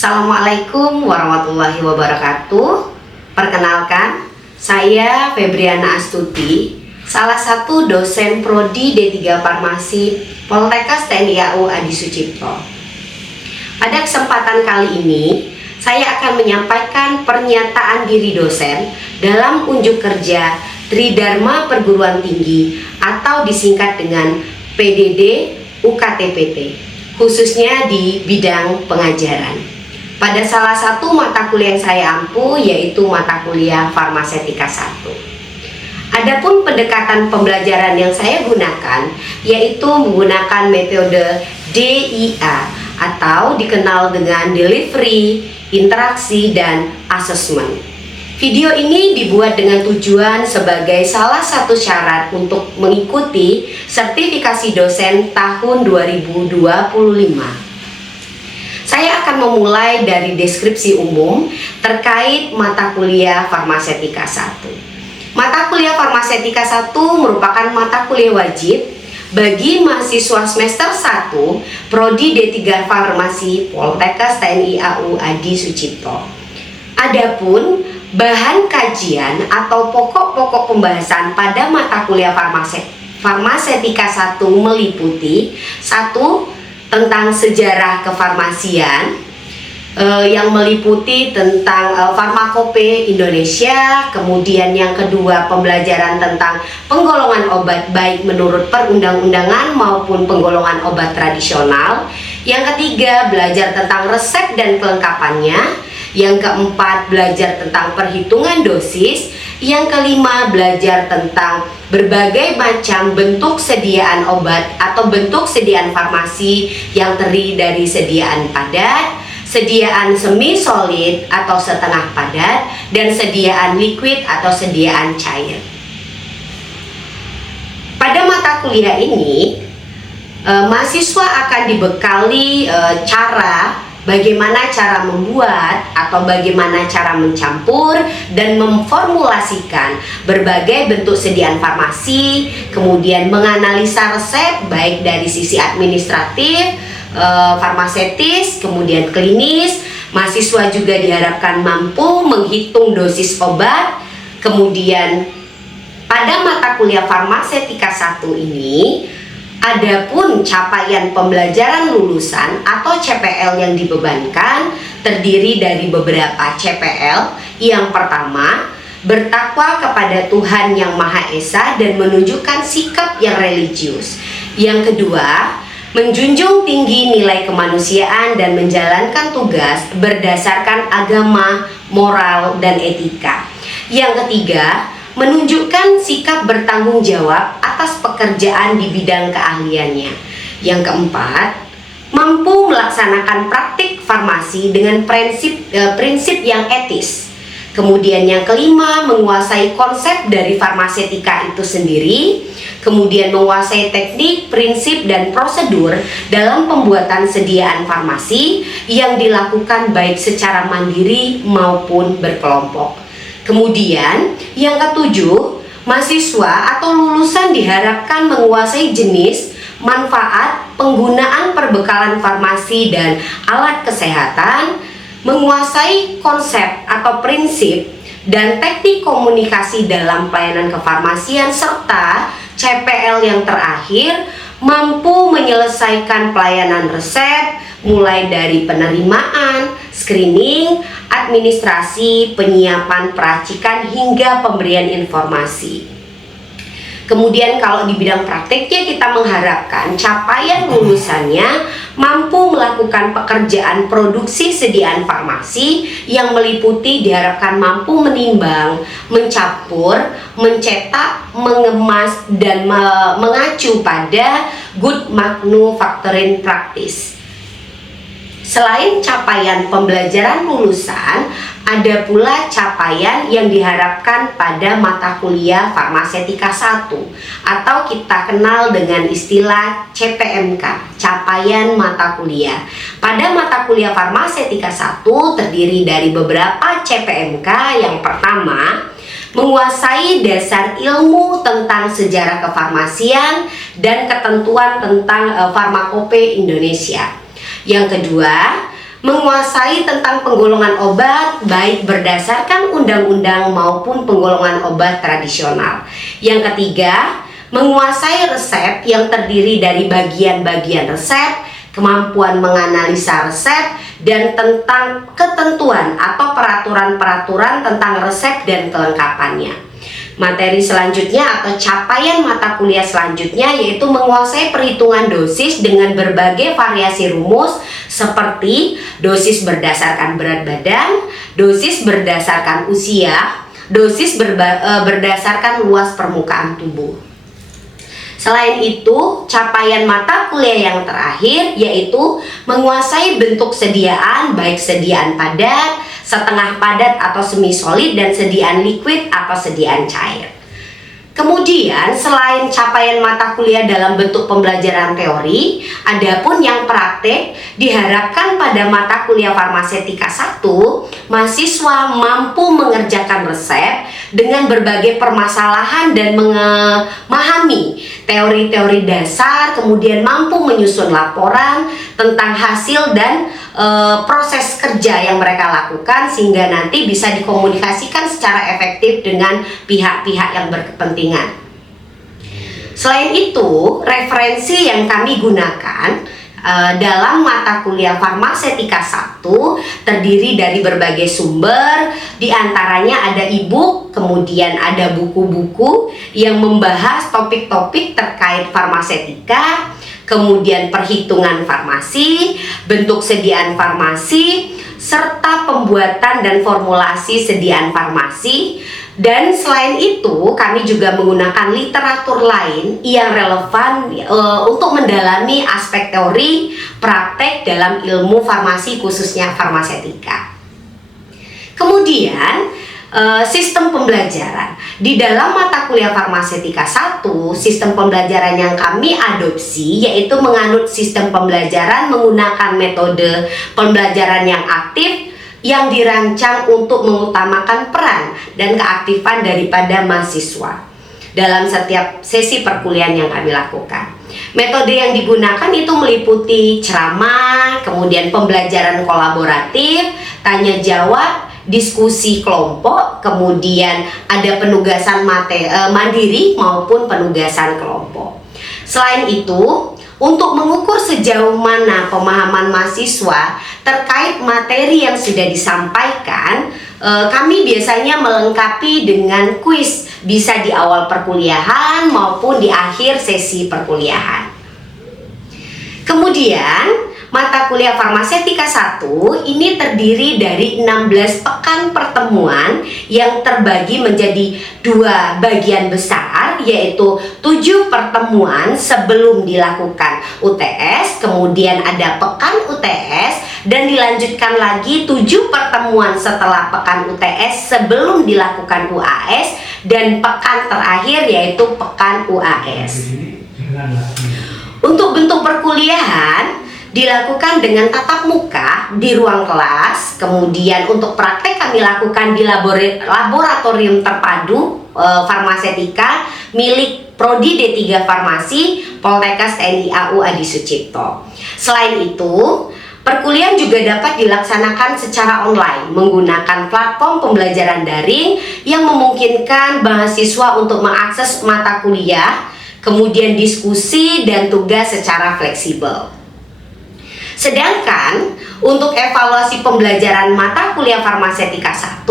Assalamualaikum warahmatullahi wabarakatuh. Perkenalkan, saya Febriana Astuti, salah satu dosen Prodi D3 Farmasi Poltekkes TNI AU Adi Sucipto. Pada kesempatan kali ini, saya akan menyampaikan pernyataan diri dosen dalam unjuk kerja Tridharma Perguruan Tinggi atau disingkat dengan PDD UKT-PT, khususnya di bidang pengajaran. Pada salah satu mata kuliah yang saya ampu, yaitu mata kuliah Farmasetika 1. Adapun pendekatan pembelajaran yang saya gunakan, yaitu menggunakan metode DIA atau dikenal dengan delivery, interaksi, dan assessment. Video ini dibuat dengan tujuan sebagai salah satu syarat untuk mengikuti sertifikasi dosen tahun 2025. Saya akan memulai dari deskripsi umum terkait mata kuliah Farmasetika 1. Mata kuliah Farmasetika 1 merupakan mata kuliah wajib bagi mahasiswa semester 1 Prodi D3 Farmasi Poltekkes TNI AU Adi Sucipto. Adapun bahan kajian atau pokok-pokok pembahasan pada mata kuliah Farmasetika 1 meliputi 1. Tentang sejarah kefarmasian yang meliputi tentang farmakope Indonesia. Kemudian yang kedua, pembelajaran tentang penggolongan obat baik menurut perundang-undangan maupun penggolongan obat tradisional. Yang ketiga, belajar tentang resep dan kelengkapannya. Yang keempat, belajar tentang perhitungan dosis. Yang kelima, belajar tentang berbagai macam bentuk sediaan obat atau bentuk sediaan farmasi yang terdiri dari sediaan padat, sediaan semi solid atau setengah padat, dan sediaan liquid atau sediaan cair. Pada mata kuliah ini, mahasiswa akan dibekali bagaimana cara membuat atau bagaimana cara mencampur dan memformulasikan berbagai bentuk sediaan farmasi, kemudian menganalisa resep baik dari sisi administratif, farmasetis, kemudian klinis. Mahasiswa juga diharapkan mampu menghitung dosis obat. Kemudian pada mata kuliah Farmasetika 1 ini, adapun capaian pembelajaran lulusan atau CPL yang dibebankan terdiri dari beberapa CPL. Yang pertama, bertakwa kepada Tuhan Yang Maha Esa dan menunjukkan sikap yang religius. Yang kedua, menjunjung tinggi nilai kemanusiaan dan menjalankan tugas berdasarkan agama, moral, dan etika. Yang ketiga, menunjukkan sikap bertanggung jawab atas pekerjaan di bidang keahliannya. Yang keempat, mampu melaksanakan praktik farmasi dengan prinsip yang etis. Kemudian yang kelima, menguasai konsep dari farmasetika itu sendiri. Kemudian menguasai teknik, prinsip, dan prosedur dalam pembuatan sediaan farmasi yang dilakukan baik secara mandiri maupun berkelompok. Kemudian yang ketujuh, mahasiswa atau lulusan diharapkan menguasai jenis, manfaat, penggunaan perbekalan farmasi dan alat kesehatan, menguasai konsep atau prinsip dan teknik komunikasi dalam pelayanan kefarmasian, serta CPL yang terakhir, mampu menyelesaikan pelayanan resep mulai dari penerimaan, screening, administrasi, penyiapan peracikan, hingga pemberian informasi. Kemudian kalau di bidang prakteknya, kita mengharapkan capaian lulusannya mampu melakukan pekerjaan produksi sediaan farmasi yang meliputi diharapkan mampu menimbang, mencampur, mencetak, mengemas, dan mengacu pada good manufacturing practice. Selain capaian pembelajaran lulusan, ada pula capaian yang diharapkan pada mata kuliah Farmasetika 1 atau kita kenal dengan istilah CPMK, capaian mata kuliah. Pada mata kuliah Farmasetika 1 terdiri dari beberapa CPMK. Yang pertama, menguasai dasar ilmu tentang sejarah kefarmasian dan ketentuan tentang farmakope Indonesia. Yang kedua, menguasai tentang penggolongan obat baik berdasarkan undang-undang maupun penggolongan obat tradisional. Yang ketiga, menguasai resep yang terdiri dari bagian-bagian resep, kemampuan menganalisa resep, dan tentang ketentuan atau peraturan-peraturan tentang resep dan kelengkapannya. Materi selanjutnya atau capaian mata kuliah selanjutnya yaitu menguasai perhitungan dosis dengan berbagai variasi rumus seperti dosis berdasarkan berat badan, dosis berdasarkan usia, dosis berdasarkan luas permukaan tubuh. Selain itu, capaian mata kuliah yang terakhir yaitu menguasai bentuk sediaan baik sediaan padat, setengah padat atau semi solid, dan sediaan liquid atau sediaan cair. Kemudian selain capaian mata kuliah dalam bentuk pembelajaran teori, adapun yang praktek diharapkan pada mata kuliah farmasetika 1, mahasiswa mampu mengerjakan resep dengan berbagai permasalahan dan memahami teori-teori dasar, kemudian mampu menyusun laporan tentang hasil dan proses kerja yang mereka lakukan sehingga nanti bisa dikomunikasikan secara efektif dengan pihak-pihak yang berkepentingan. Selain itu, referensi yang kami gunakan dalam mata kuliah farmasetika 1 terdiri dari berbagai sumber, diantaranya ada e-book, kemudian ada buku-buku yang membahas topik-topik terkait farmasetika, kemudian perhitungan farmasi, bentuk sediaan farmasi, serta pembuatan dan formulasi sediaan farmasi. Dan selain itu, kami juga menggunakan literatur lain yang relevan untuk mendalami aspek teori praktek dalam ilmu farmasi, khususnya farmasetika. Kemudian, sistem pembelajaran. Di dalam mata kuliah farmasetika 1, sistem pembelajaran yang kami adopsi yaitu menganut sistem pembelajaran menggunakan metode pembelajaran yang aktif yang dirancang untuk mengutamakan peran dan keaktifan daripada mahasiswa dalam setiap sesi perkuliahan yang kami lakukan. Metode yang digunakan itu meliputi ceramah, kemudian pembelajaran kolaboratif, tanya jawab, diskusi kelompok, kemudian ada penugasan mandiri maupun penugasan kelompok. Selain itu, untuk mengukur sejauh mana pemahaman mahasiswa terkait materi yang sudah disampaikan, kami biasanya melengkapi dengan kuis, bisa di awal perkuliahan maupun di akhir sesi perkuliahan. Kemudian, mata kuliah farmasetika 1 ini terdiri dari 16 pekan pertemuan yang terbagi menjadi 2 bagian besar, yaitu 7 pertemuan sebelum dilakukan UTS, kemudian ada pekan UTS, dan dilanjutkan lagi 7 pertemuan setelah pekan UTS sebelum dilakukan UAS, dan pekan terakhir yaitu pekan UAS. Untuk bentuk perkuliahan dilakukan dengan tatap muka di ruang kelas, kemudian untuk praktek kami lakukan di laboratorium terpadu farmasetika milik Prodi D3 Farmasi Poltekkes TNI AU Adi Sucipto. Selain itu, perkuliahan juga dapat dilaksanakan secara online menggunakan platform pembelajaran daring yang memungkinkan mahasiswa untuk mengakses mata kuliah, kemudian diskusi dan tugas secara fleksibel. Sedangkan untuk evaluasi pembelajaran mata kuliah farmasetika 1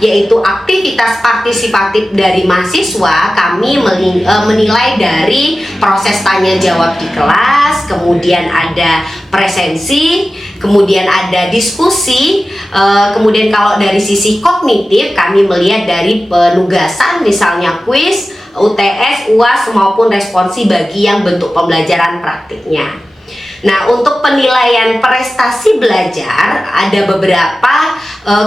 yaitu aktivitas partisipatif dari mahasiswa, kami menilai dari proses tanya jawab di kelas, kemudian ada presensi, kemudian ada diskusi, kemudian kalau dari sisi kognitif kami melihat dari penugasan misalnya kuis, UTS, UAS maupun responsi bagi yang bentuk pembelajaran praktiknya. Nah, untuk penilaian prestasi belajar ada beberapa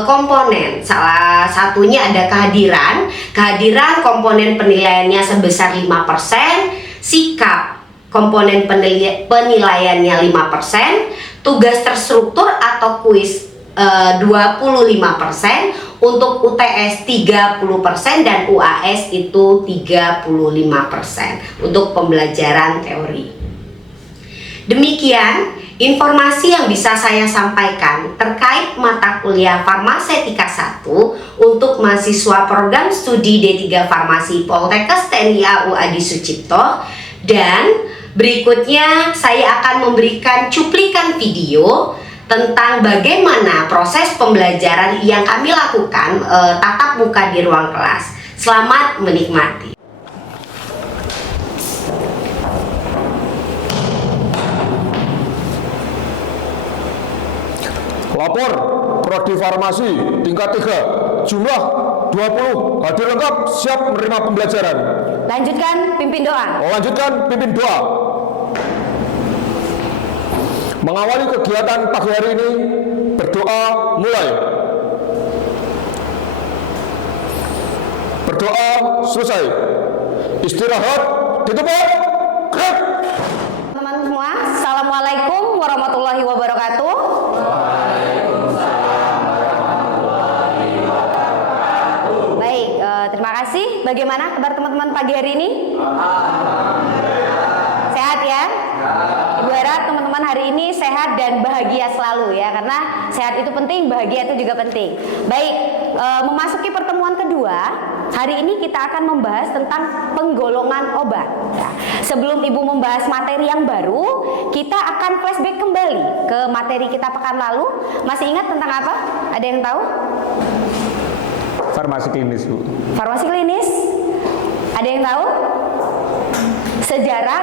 komponen. Salah satunya ada kehadiran. Kehadiran komponen penilaiannya sebesar 5%, sikap komponen penilaiannya 5%, tugas terstruktur atau kuis 25%, untuk UTS 30% dan UAS itu 35% untuk pembelajaran teori. Demikian Informasi yang bisa saya sampaikan terkait mata kuliah Farmasetika 1 untuk mahasiswa program studi D3 Farmasi Poltekkes TNI AU Adi Sucipto, dan berikutnya saya akan memberikan cuplikan video tentang bagaimana proses pembelajaran yang kami lakukan tatap muka di ruang kelas. Selamat menikmati. Lapor Prodi Farmasi tingkat 3, jumlah 20, hadir lengkap, siap menerima pembelajaran. Lanjutkan, pimpin doa. Lanjutkan, pimpin doa. Mengawali kegiatan pagi hari ini, berdoa mulai. Berdoa selesai. Istirahat di tempat. Teman-teman semua, Assalamualaikum warahmatullahi wabarakatuh. Baik, terima kasih. Bagaimana kabar teman-teman pagi hari ini? Sehat ya? Ibu harap teman-teman hari ini sehat dan bahagia selalu ya, karena sehat itu penting, bahagia itu juga penting. Baik, memasuki pertemuan kedua, hari ini kita akan membahas tentang penggolongan obat. Ya. Sebelum Ibu membahas materi yang baru, kita akan flashback kembali ke materi kita pekan lalu. Masih ingat tentang apa? Ada yang tahu? Farmasi klinis, Bu. Farmasi klinis? Ada yang tahu? Sejarah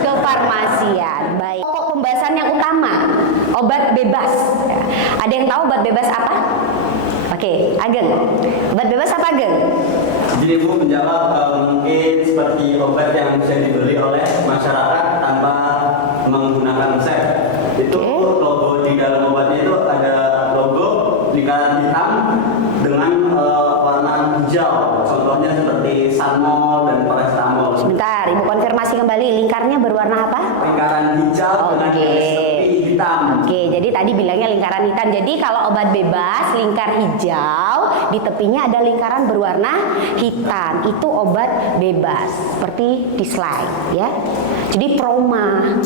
kefarmasian. Baik. Pokok pembahasan yang utama, obat bebas. Ya. Ada yang tahu obat bebas apa? Oke, Ageng. Obat bebas apa, Ageng? Jadi Bu menjawab mungkin seperti obat yang bisa dibeli oleh masyarakat tanpa menggunakan resep. Itu logo di dalam obatnya itu ada logo lingkaran hitam dengan warna hijau. Contohnya seperti Sanmol dan paracetamol. Sebentar, Ibu konfirmasi kembali, lingkarnya berwarna apa? Lingkaran hijau dengan tepi hitam. Oke, jadi tadi bilangnya lingkaran hitam. Jadi kalau obat bebas, lingkar hijau, di tepinya ada lingkaran berwarna hitam. Itu obat bebas, seperti di slide ya. Jadi Proma,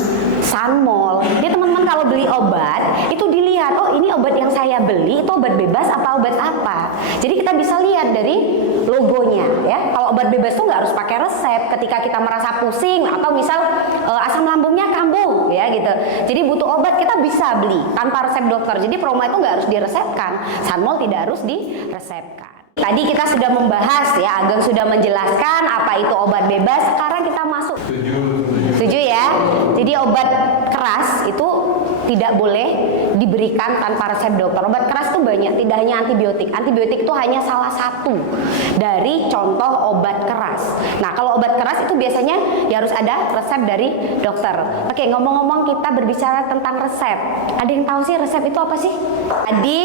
Sanmol. Jadi teman-teman kalau beli obat, itu dilihat, oh ini obat yang saya beli itu obat bebas apa obat apa. Jadi kita bisa lihat dari logonya ya. Kalau obat bebas tuh nggak harus pakai resep. Ketika kita merasa pusing atau misal asam lambungnya kambuh ya gitu. Jadi butuh obat, kita bisa beli tanpa resep dokter. Jadi Proma itu nggak harus diresepkan, Sanmol tidak harus diresepkan. Tadi kita sudah membahas ya, Ageng sudah menjelaskan apa itu obat bebas. Sekarang kita masuk. Setuju ya? Jadi obat keras itu tidak boleh diberikan tanpa resep dokter. Obat keras itu banyak, tidak hanya antibiotik. Antibiotik itu hanya salah satu dari contoh obat keras. Nah, kalau obat keras itu biasanya ya harus ada resep dari dokter. Oke, ngomong-ngomong kita berbicara tentang resep. Ada yang tahu sih resep itu apa sih? Tadi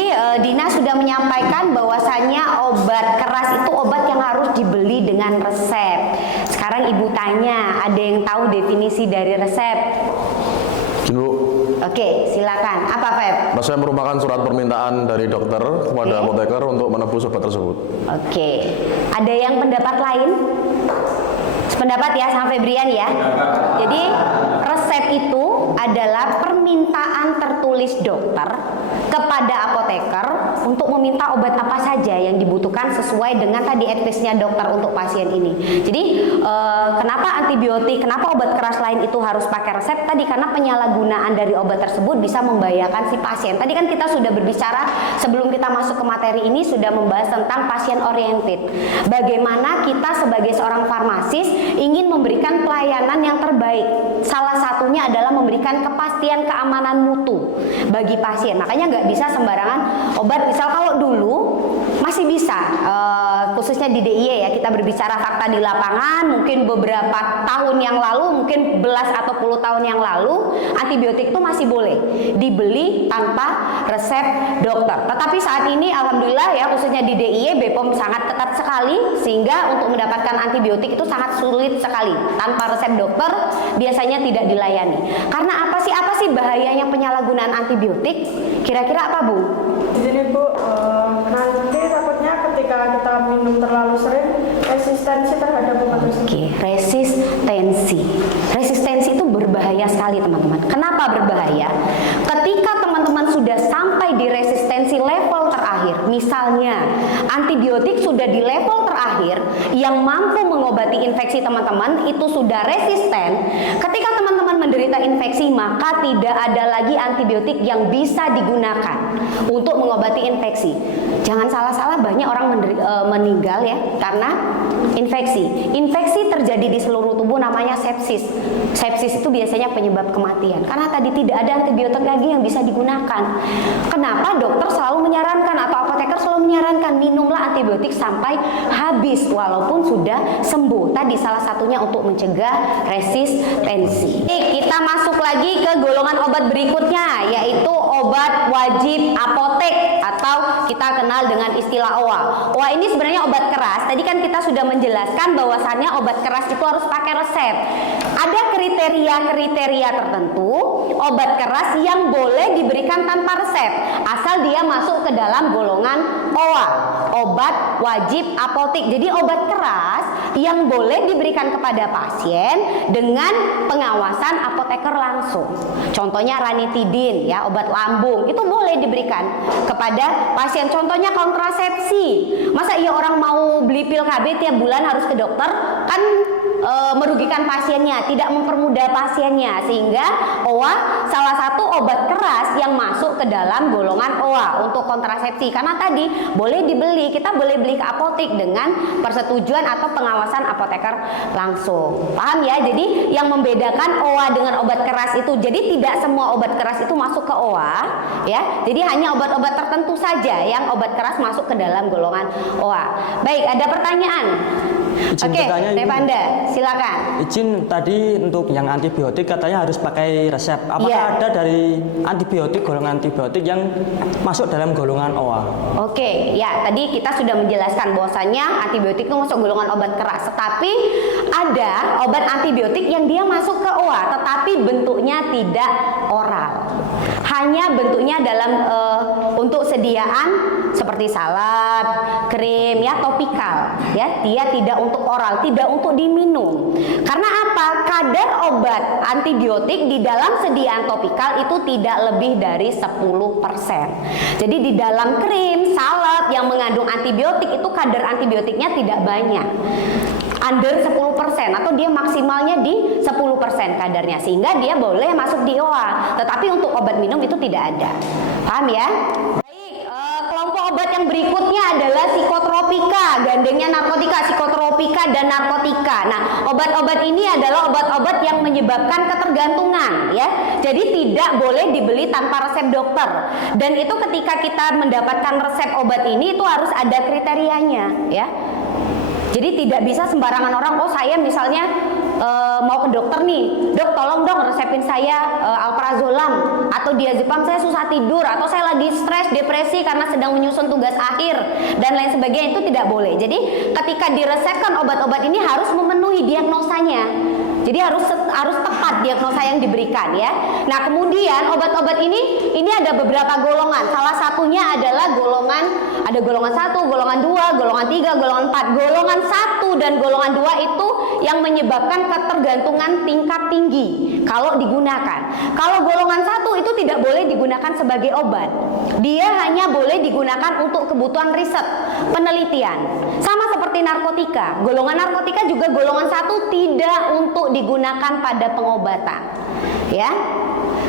Dina sudah menyampaikan bahwasannya obat keras itu obat yang harus dibeli dengan resep. Sekarang Ibu tanya, ada yang tahu definisi dari resep? Bu. Oke, silakan. Apa, Feb? Resep merupakan surat permintaan dari dokter kepada apoteker untuk menebus obat tersebut. Oke. Ada yang pendapat lain? Sependapat ya sama Febrian ya. Jadi resep itu adalah permintaan tertulis dokter kepada apoteker untuk meminta obat apa saja yang dibutuhkan sesuai dengan tadi advice-nya dokter untuk pasien ini. Jadi kenapa antibiotik, kenapa obat keras lain itu harus pakai resep? Tadi karena penyalahgunaan dari obat tersebut bisa membahayakan si pasien. Tadi kan kita sudah berbicara sebelum kita masuk ke materi ini sudah membahas tentang pasien oriented. Bagaimana kita sebagai seorang farmasis ingin memberikan pelayanan yang terbaik. Salah satunya adalah memberikan kepastian keamanan mutu bagi pasien. Makanya nggak bisa sembarangan obat. Misal kalau dulu masih bisa, khususnya di DIY ya, kita berbicara fakta di lapangan, mungkin beberapa tahun yang lalu, mungkin belas atau puluh tahun yang lalu, antibiotik itu masih boleh dibeli tanpa resep dokter. Tetapi saat ini alhamdulillah ya, khususnya di DIY, BPOM sangat ketat sekali, sehingga untuk mendapatkan antibiotik itu sangat sulit sekali. Tanpa resep dokter biasanya tidak dilayani. Karena apa sih bahayanya penyalahgunaan antibiotik? Kira-kira apa, Bu? Jadi Bu, nanti takutnya ketika kita minum terlalu sering, resistensi terhadap obat tersebut. Oke, resistensi. Resistensi itu berbahaya berbahaya sekali teman-teman. Kenapa berbahaya? Ketika teman-teman sudah sampai di resistensi level terakhir, misalnya antibiotik sudah di level terakhir yang mampu mengobati infeksi teman-teman itu sudah resisten. Ketika teman-teman menderita infeksi, maka tidak ada lagi antibiotik yang bisa digunakan untuk mengobati infeksi. Jangan salah-salah, banyak orang meninggal ya karena infeksi. Infeksi terjadi di seluruh tubuh, namanya sepsis. Sepsis itu biasanya penyebab kematian karena tadi tidak ada antibiotik lagi yang bisa digunakan. Kenapa dokter selalu menyarankan atau apoteker selalu menyarankan minumlah antibiotik sampai habis walaupun sudah sembuh. Tadi salah satunya untuk mencegah resistensi. Kita masuk lagi ke golongan obat berikutnya, yaitu obat wajib apotek atau kita kenal dengan istilah OA. OA ini sebenarnya obat keras. Tadi kan kita sudah menjelaskan bahwasannya obat keras itu harus pakai resep. Ada kriteria-kriteria tertentu obat keras yang boleh diberikan tanpa resep, asal dia masuk ke dalam golongan OA, obat wajib apotek. Jadi obat keras yang boleh diberikan kepada pasien dengan pengawasan apoteker langsung. Contohnya ranitidin ya, obat lambung itu boleh diberikan kepada pasien. Contohnya kontrasepsi. Masa iya orang mau beli pil KB tiap bulan harus ke dokter? Kan merugikan pasiennya, tidak mempermudah pasiennya, sehingga OA salah satu obat keras yang masuk ke dalam golongan OA untuk kontrasepsi. Karena tadi boleh dibeli, kita boleh beli ke apotek dengan persetujuan atau pengawasan apoteker langsung. Paham ya? Jadi yang membedakan OA dengan obat keras itu, jadi tidak semua obat keras itu masuk ke OA ya. Jadi hanya obat-obat tertentu saja yang obat keras masuk ke dalam golongan OA. Baik, ada pertanyaan? Oke, Tepanda, silakan. Izin tadi untuk yang antibiotik katanya harus pakai resep. Apakah ada dari golongan antibiotik yang masuk dalam golongan OA? Oke, ya tadi kita sudah menjelaskan bahwasannya antibiotik itu masuk golongan obat keras. Tetapi ada obat antibiotik yang dia masuk ke OA, tetapi bentuknya tidak oral. Hanya bentuknya dalam untuk sediaan seperti salad, krim, ya topikal, ya dia tidak untuk oral, tidak untuk diminum. Karena apa? Kadar obat antibiotik di dalam sediaan topikal itu tidak lebih dari 10%. Jadi di dalam krim, salad yang mengandung antibiotik itu kadar antibiotiknya tidak banyak. Under 10% atau dia maksimalnya di 10% kadarnya, sehingga dia boleh masuk di OA. Tetapi untuk obat minum itu tidak ada. Paham ya? Baik, kelompok obat yang berikutnya adalah psikotropika, gandengnya narkotika, psikotropika dan narkotika. Nah, obat-obat ini adalah obat-obat yang menyebabkan ketergantungan ya. Jadi tidak boleh dibeli tanpa resep dokter. Dan itu ketika kita mendapatkan resep obat ini itu harus ada kriterianya ya. Jadi tidak bisa sembarangan orang, oh saya misalnya mau ke dokter nih, dok tolong dong resepin saya alprazolam atau diazepam, saya susah tidur atau saya lagi stres, depresi karena sedang menyusun tugas akhir dan lain sebagainya, itu tidak boleh. Jadi ketika diresepkan obat-obat ini harus memenuhi diagnosanya. Jadi harus tepat diagnosa yang diberikan ya. Nah kemudian obat-obat ini ada beberapa golongan. Salah satunya adalah ada golongan 1, golongan 2, golongan 3, golongan 4. Golongan 1 dan golongan 2 itu yang menyebabkan ketergantungan tingkat tinggi kalau digunakan. Kalau golongan 1 itu tidak boleh digunakan sebagai obat. Dia hanya boleh digunakan untuk kebutuhan riset, penelitian. Sama seperti narkotika. Golongan narkotika juga golongan 1 tidak untuk digunakan pada pengobatan. Ya.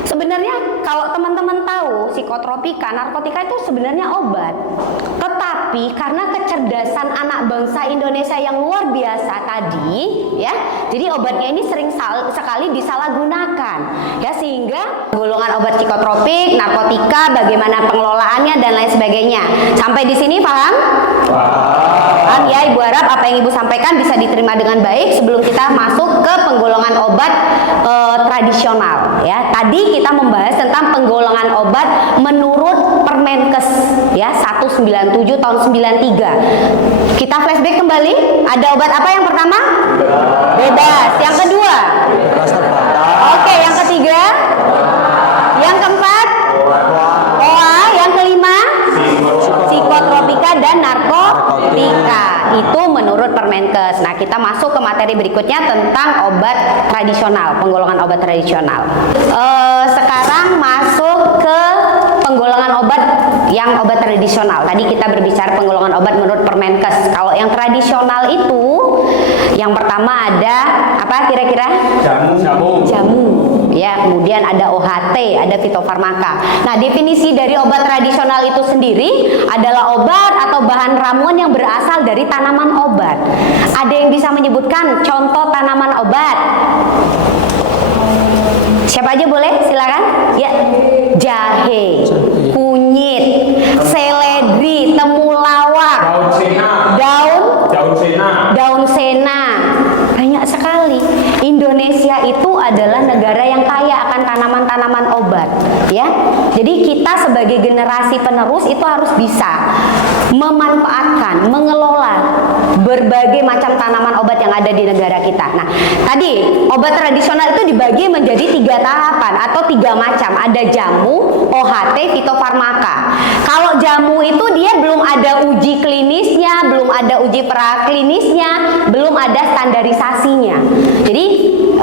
Sebenarnya kalau teman-teman tahu psikotropika, narkotika itu sebenarnya obat. Tetapi karena kecerdasan anak bangsa Indonesia yang luar biasa tadi, ya, jadi obatnya ini sering sekali disalahgunakan, ya, sehingga golongan obat psikotropik, narkotika, bagaimana pengelolaannya dan lain sebagainya. Sampai di sini paham? Paham ya, Ibu harap apa yang Ibu sampaikan bisa diterima dengan baik sebelum kita masuk ke penggolongan obat tradisional. Ya, tadi kita membahas tentang penggolongan obat menurut Permenkes ya 197 tahun 93. Kita flashback kembali. Ada obat apa yang pertama? Bebas. Yang kedua? Oke, yang ketiga? Yang keempat? OA. Yang kelima? Psikotropika dan narkotika. Itu menurut Permenkes. Nah, kita masuk ke materi berikutnya tentang obat tradisional, penggolongan obat tradisional. Sekarang masuk ke penggolongan obat yang obat tradisional. Tadi kita berbicara penggolongan obat menurut Permenkes. Kalau yang tradisional itu, yang pertama ada apa kira-kira? Jamu. Ya, kemudian ada OHT, ada fitofarmaka. Nah, definisi dari obat tradisional itu sendiri adalah obat atau bahan ramuan yang berasal dari tanaman obat. Ada yang bisa menyebutkan contoh tanaman obat? Siapa aja boleh? Silakan. Ya. Jahe, kunyit, seledri, temulawak, daun sena. Banyak sekali. Indonesia itu adalah negara yang kaya akan tanaman-tanaman obat, ya. Jadi kita sebagai generasi penerus itu harus bisa memanfaatkan, mengelola berbagai macam tanaman obat yang ada di negara kita. Nah, tadi obat tradisional itu dibagi menjadi 3 tahapan atau 3 macam. Ada jamu, OHT, fitofarmaka. Kalau jamu itu dia belum ada uji klinisnya, belum ada uji praklinisnya, belum ada standarisasinya. Jadi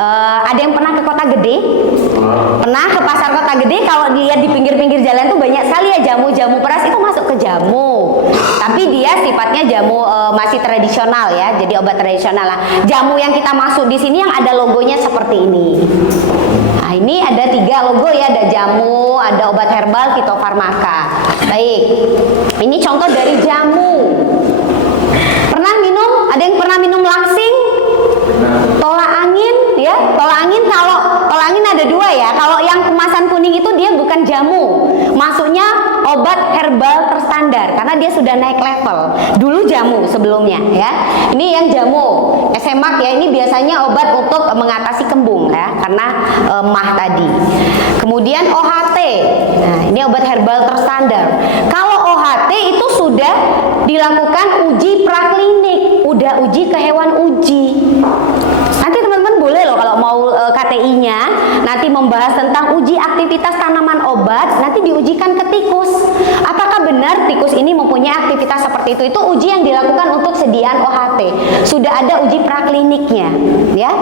ada yang pernah ke Kota Gede? Pernah ke pasar Kota Gede? Kalau dilihat di pinggir-pinggir jalan tuh banyak sekali ya jamu-jamu peras, itu masuk ke jamu. Tapi dia sifatnya jamu masih tradisional ya, jadi obat tradisional lah. Jamu yang kita masuk di sini yang ada logonya seperti ini. Nah, ini ada 3 logo ya, ada jamu, ada obat herbal, fitofarmaka. Baik, ini contoh dari jamu. Pernah minum? Ada yang pernah minum langsing? Tolak angin ya, tolak angin. Kalau tolak angin ada 2 ya. Kalau yang kemasan kuning itu dia bukan jamu, masuknya obat herbal terstandar karena dia sudah naik level. Dulu jamu sebelumnya ya. Ini yang jamu SMA ya, ini biasanya obat untuk mengatasi kembung ya, karena mah tadi. Kemudian OHT. Nah, ini obat herbal terstandar. Kalau OHT itu sudah dilakukan uji praklinik, udah uji ke hewan uji. Nanti teman-teman boleh loh kalau mau KTI-nya nanti membahas tentang uji aktivitas tanaman obat, nanti diujikan ke tikus. Apakah benar tikus ini mempunyai aktivitas seperti itu? Itu uji yang dilakukan untuk sediaan OHT. Sudah ada uji prakliniknya, ya.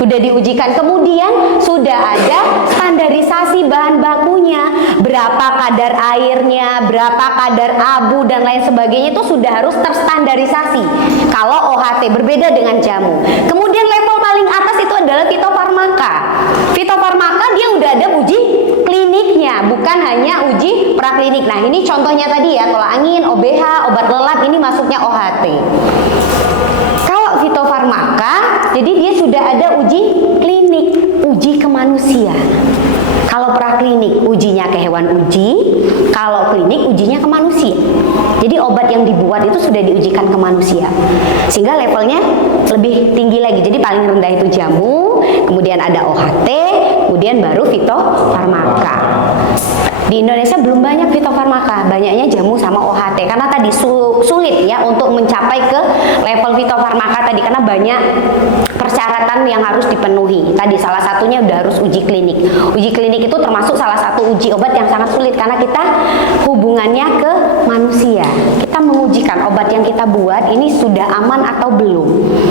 Sudah diujikan. Kemudian sudah ada standarisasi bahan bakunya, berapa kadar airnya, berapa kadar abu dan lain sebagainya, itu sudah harus terstandarisasi. Kalau OHT berbeda dengan jamu. Kemudian level paling atas itu adalah fitofarmaka. Fitofarmaka dia udah ada uji kliniknya, bukan hanya uji praklinik. Nah, ini contohnya tadi ya, tolak angin, OBH, obat lelap, ini masuknya OHT. Kalau fitofarmaka, jadi dia sudah ada uji klinik, uji ke manusia. Kalau praklinik ujinya ke hewan uji, kalau klinik ujinya ke manusia. Jadi obat yang dibuat itu sudah diujikan ke manusia, sehingga levelnya lebih tinggi lagi. Jadi paling rendah itu jamu, kemudian ada OHT, kemudian baru fitofarmaka. Di Indonesia belum banyak fitofarmaka, banyaknya jamu sama OHT karena tadi sulit ya untuk mencapai ke level fitofarmaka tadi karena banyak persyaratan yang harus dipenuhi. Tadi salah satunya udah harus uji klinik. Uji klinik itu termasuk salah satu uji obat yang sangat sulit karena kita hubungannya ke manusia. Kita mengujikan obat yang kita buat ini sudah aman atau belum.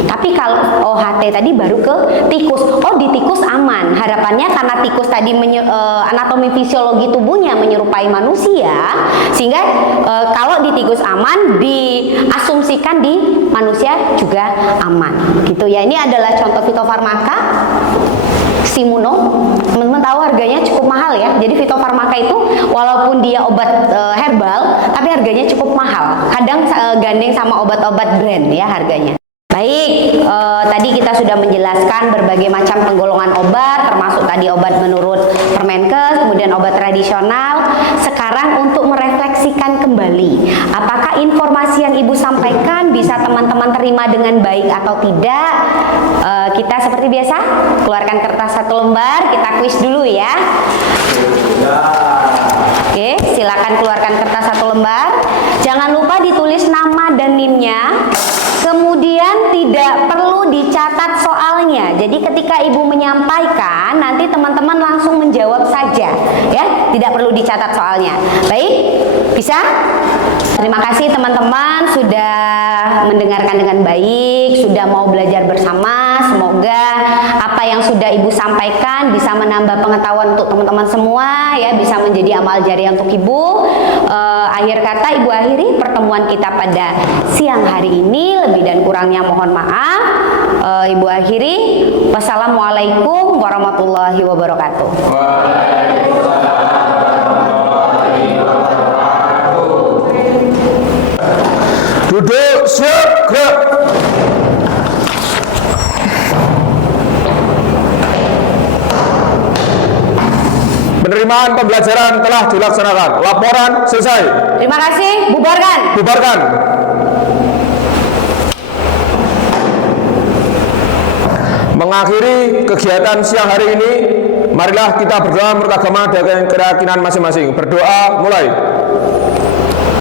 Tapi kalau OHT tadi baru ke tikus. Oh, di tikus aman. Harapannya karena tikus tadi anatomi fisiologi tubuhnya menyerupai manusia, sehingga kalau di tikus aman, diasumsikan di manusia juga aman. Gitu ya. Ini adalah contoh fitofarmaka. Simuno, teman-teman tahu harganya cukup mahal ya. Jadi fitofarmaka itu walaupun dia obat herbal, tapi harganya cukup mahal. Kadang gandeng sama obat-obat brand ya harganya. Baik, tadi kita sudah menjelaskan berbagai macam penggolongan obat, termasuk tadi obat menurut Permenkes, kemudian obat tradisional. Sekarang untuk merefleksikan kembali, apakah informasi yang Ibu sampaikan bisa teman-teman terima dengan baik atau tidak? Kita seperti biasa, keluarkan kertas 1 lembar, kita kuis dulu ya. Oke, silakan keluarkan kertas 1 lembar. Jangan lupa ditulis nama dan NIM-nya. Kemudian tidak perlu dicatat soalnya. Jadi ketika Ibu menyampaikan, nanti teman-teman langsung menjawab saja, ya. Tidak perlu dicatat soalnya. Baik, bisa? Terima kasih teman-teman sudah mendengarkan dengan baik, sudah mau belajar bersama. Semoga apa yang sudah Ibu sampaikan bisa menambah pengetahuan untuk teman-teman semua ya, bisa menjadi amal jariah untuk Ibu. Akhir kata Ibu akhiri pertemuan kita pada siang hari ini, lebih dan kurangnya mohon maaf. Ibu akhiri, wassalamualaikum warahmatullahi wabarakatuh. Duduk, siap, gerak. Penerimaan pembelajaran telah dilaksanakan. Laporan selesai. Terima kasih, bubarkan. Bubarkan. Mengakhiri kegiatan siang hari ini, marilah kita berdoa menurut agama dan keyakinan masing-masing. Berdoa mulai.